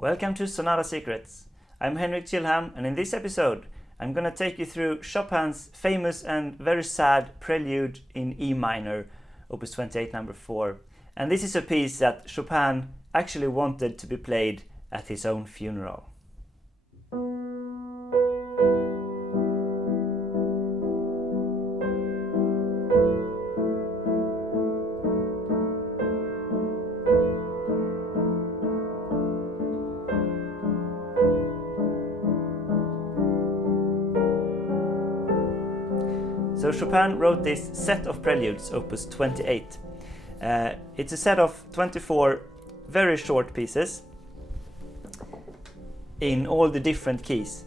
Welcome to Sonata Secrets. I'm Henrik Kilhamn, and in this episode I'm gonna take you through Chopin's famous and very sad Prelude in E minor, Opus 28 number 4. And this is a piece that Chopin actually wanted to be played at his own funeral. So Chopin wrote this set of preludes, Opus 28. It's a set of 24 very short pieces in all the different keys.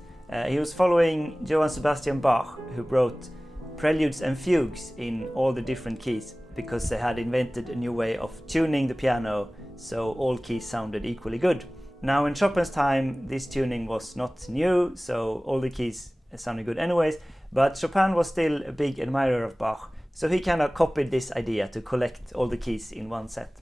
He was following Johann Sebastian Bach, who wrote preludes and fugues in all the different keys because they had invented a new way of tuning the piano so all keys sounded equally good. Now in Chopin's time this tuning was not new, so all the keys sounded good anyways. But Chopin was still a big admirer of Bach, so he kind of copied this idea to collect all the keys in one set.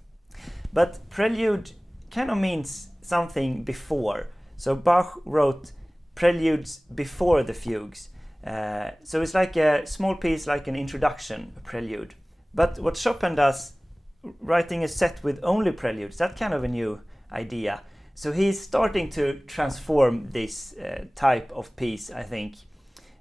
But prelude kind of means something before. So Bach wrote preludes before the fugues. So it's like a small piece, like an introduction, a prelude. But what Chopin does, writing a set with only preludes, that's kind of a new idea. So he's starting to transform this type of piece, I think.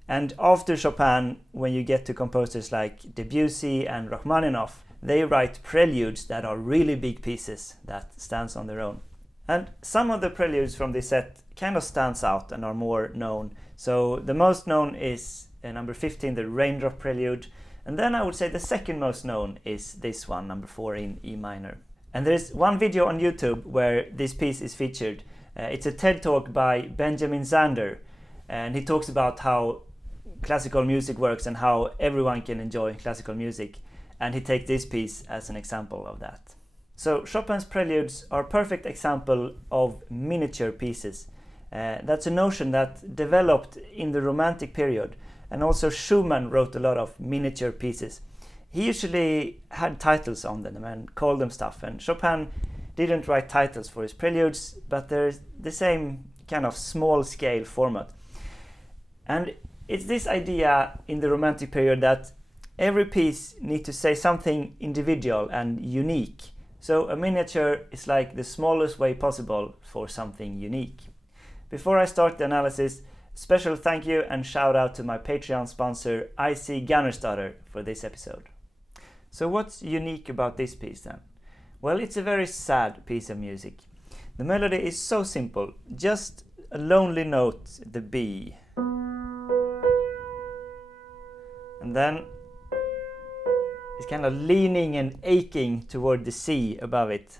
And after Chopin, when you get to composers like Debussy and Rachmaninoff, they write preludes that are really big pieces that stands on their own. And some of the preludes from this set kind of stands out and are more known. So the most known is number 15, the Raindrop Prelude. And then I would say the second most known is this one, number 4 in E minor. And there's one video on YouTube where this piece is featured. It's a TED Talk by Benjamin Zander. And he talks about how classical music works and how everyone can enjoy classical music, and he takes this piece as an example of that. So Chopin's preludes are a perfect example of miniature pieces. That's a notion that developed in the Romantic period, and also Schumann wrote a lot of miniature pieces. He usually had titles on them and called them stuff, and Chopin didn't write titles for his preludes, but there's the same kind of small scale format. And it's this idea in the Romantic period that every piece needs to say something individual and unique. So a miniature is like the smallest way possible for something unique. Before I start the analysis, special thank you and shout out to my Patreon sponsor IC Gunnerstarter for this episode. So what's unique about this piece then? Well, it's a very sad piece of music. The melody is so simple, just a lonely note, the B. And then it's kind of leaning and aching toward the C above it.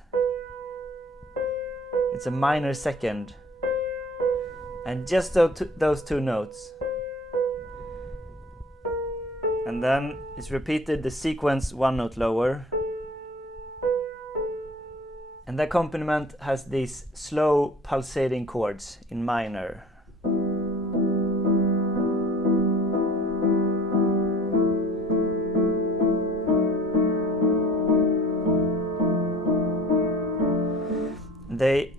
It's a minor second. And just those two notes. And then it's repeated the sequence one note lower. And the accompaniment has these slow pulsating chords in minor. They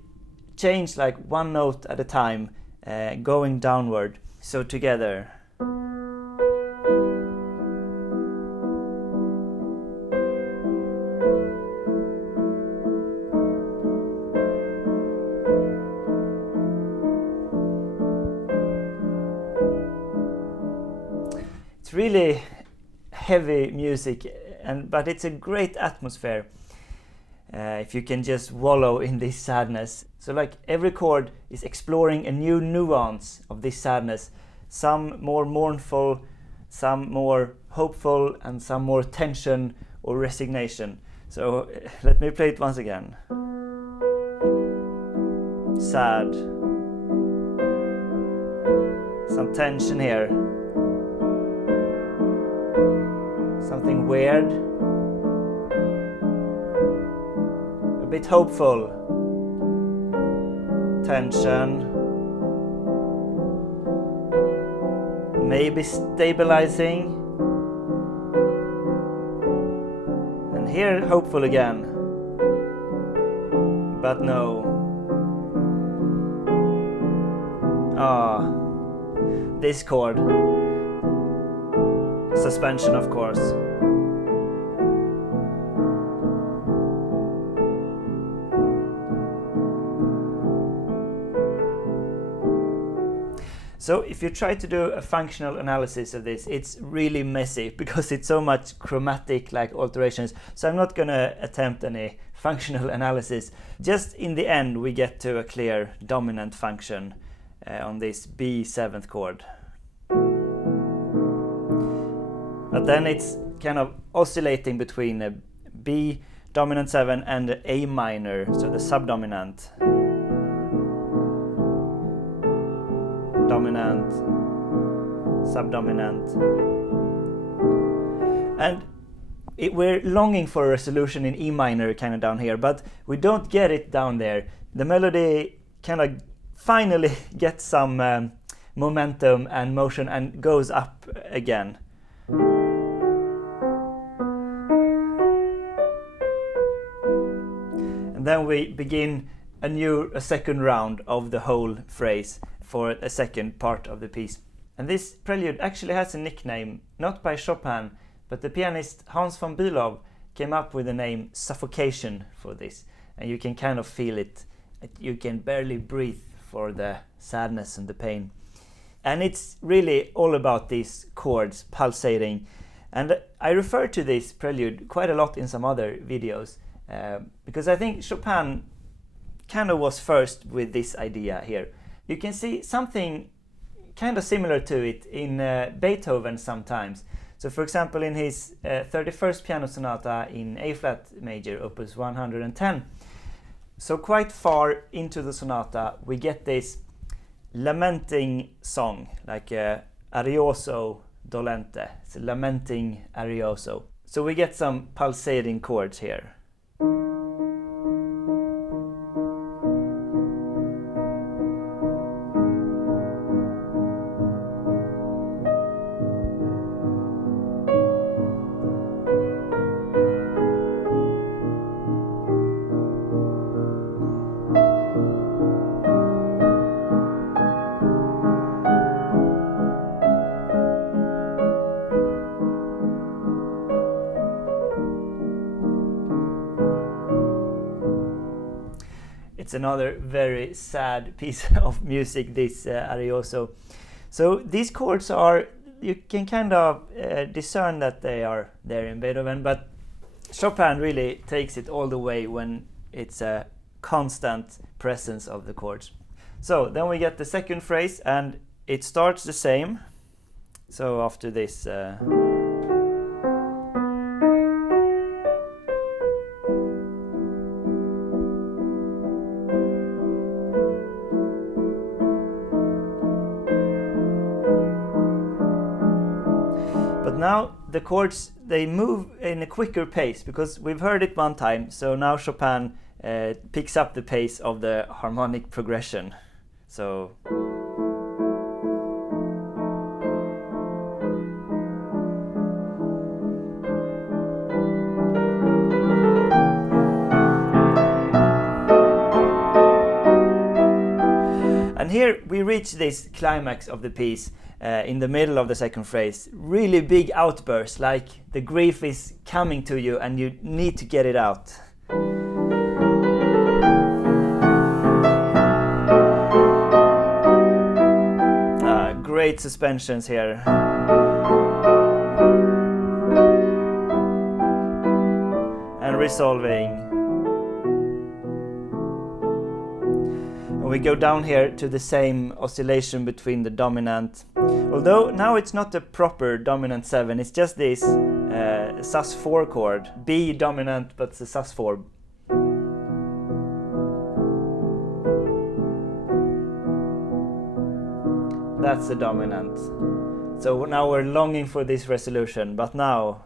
change like one note at a time, going downward. So together. It's really heavy music, but it's a great atmosphere. If you can just wallow in this sadness. So like every chord is exploring a new nuance of this sadness. Some more mournful, some more hopeful, and some more tension or resignation. So let me play it once again. Sad. Some tension here. Something weird. A bit hopeful, tension, maybe stabilizing, and here hopeful again, but no. Ah, this chord. Suspension, of course. So if you try to do a functional analysis of this, it's really messy because it's so much chromatic like alterations. So I'm not gonna attempt any functional analysis. Just in the end we get to a clear dominant function on this B 7th chord. But then it's kind of oscillating between a B dominant 7 and a A minor, so the subdominant. Dominant, subdominant. And we're longing for a resolution in E minor kind of down here, but we don't get it down there. The melody kind of finally gets some momentum and motion and goes up again. And then we begin a second round of the whole phrase for a second part of the piece. And this prelude actually has a nickname, not by Chopin, but the pianist Hans von Bülow came up with the name Suffocation for this. And you can kind of feel it. You can barely breathe for the sadness and the pain. And it's really all about these chords pulsating. And I refer to this prelude quite a lot in some other videos, because I think Chopin kind of was first with this idea here. You can see something kind of similar to it in Beethoven sometimes. So for example in his 31st piano sonata in A-flat major, opus 110. So quite far into the sonata we get this lamenting song, like arioso dolente. It's a lamenting arioso. So we get some pulsating chords here. It's another very sad piece of music, this arioso. So these chords are, you can kind of discern that they are there in Beethoven, but Chopin really takes it all the way when it's a constant presence of the chords. So then we get the second phrase and it starts the same. So after this now the chords, they move in a quicker pace because we've heard it one time, so now Chopin picks up the pace of the harmonic progression. So and here we reach this climax of the piece. In the middle of the second phrase, really big outburst, like the grief is coming to you and you need to get it out. Great suspensions here. And resolving. We go down here to the same oscillation between the dominant, although now it's not a proper dominant 7, it's just this sus4 chord, B dominant but the sus4. That's the dominant. So now we're longing for this resolution, but now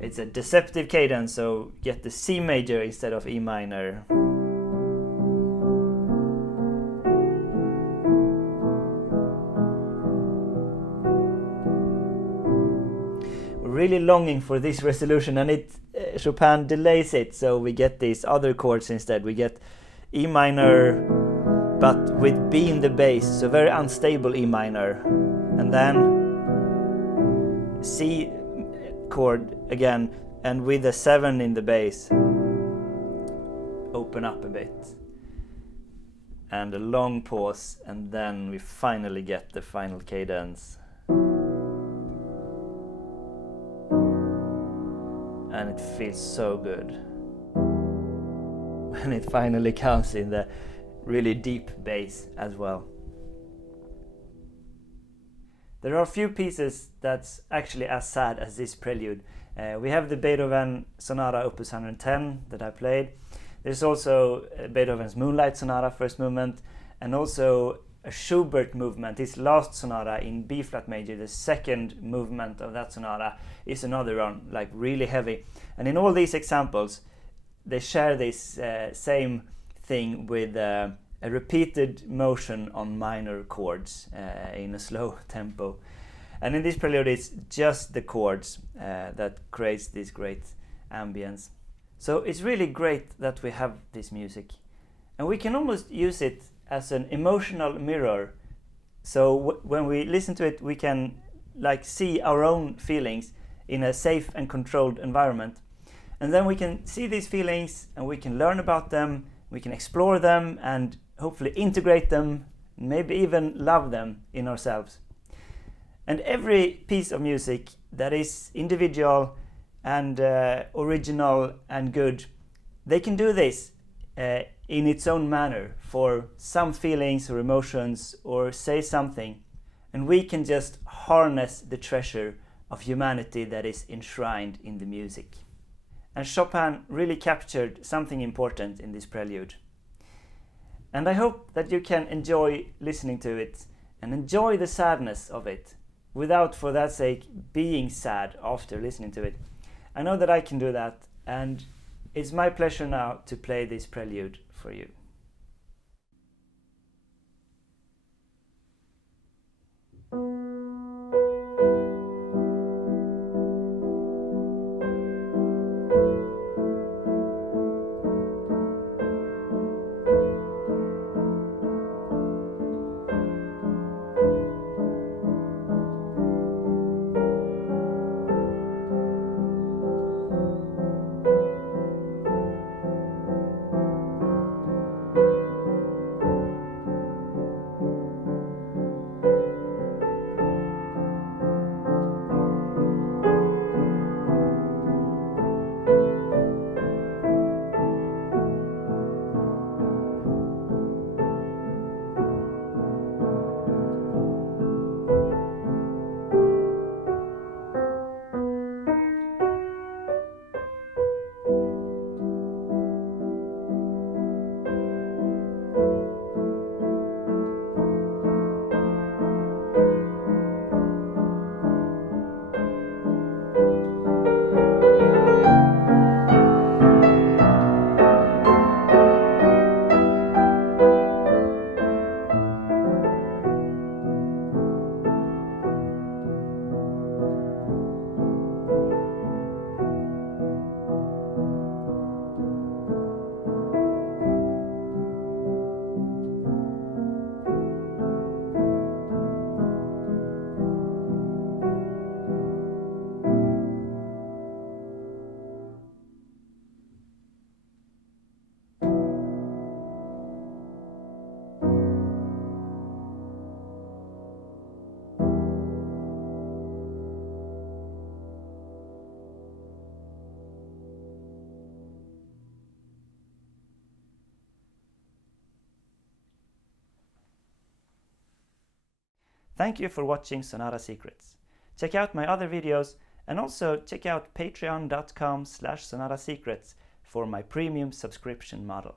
it's a deceptive cadence, so get the C major instead of E minor. We're really longing for this resolution, and Chopin delays it, so we get these other chords instead. We get E minor, but with B in the bass, so very unstable E minor. And then C chord again, and with a 7 in the bass. Open up a bit. And a long pause, and then we finally get the final cadence. And it feels so good when it finally comes in the really deep bass as well. There are a few pieces that's actually as sad as this prelude. We have the Beethoven Sonata Opus 110 that I played. There's also Beethoven's Moonlight Sonata, first movement, and also a Schubert movement, his last sonata in B flat major. The second movement of that sonata is another one, like really heavy. And in all these examples, they share this same thing with a repeated motion on minor chords in a slow tempo. And in this prelude, it's just the chords that creates this great ambience. So it's really great that we have this music, and we can almost use it as an emotional mirror. So when we listen to it, we can like see our own feelings in a safe and controlled environment, and then we can see these feelings and we can learn about them, we can explore them and hopefully integrate them, maybe even love them in ourselves. And every piece of music that is individual and original and good, they can do this in its own manner for some feelings or emotions, or say something, and we can just harness the treasure of humanity that is enshrined in the music. And Chopin really captured something important in this prelude. And I hope that you can enjoy listening to it and enjoy the sadness of it without, for that sake, being sad after listening to it. I know that I can do that, and it's my pleasure now to play this prelude for you. Thank you for watching Sonata Secrets. Check out my other videos, and also check out patreon.com/sonata secrets for my premium subscription model.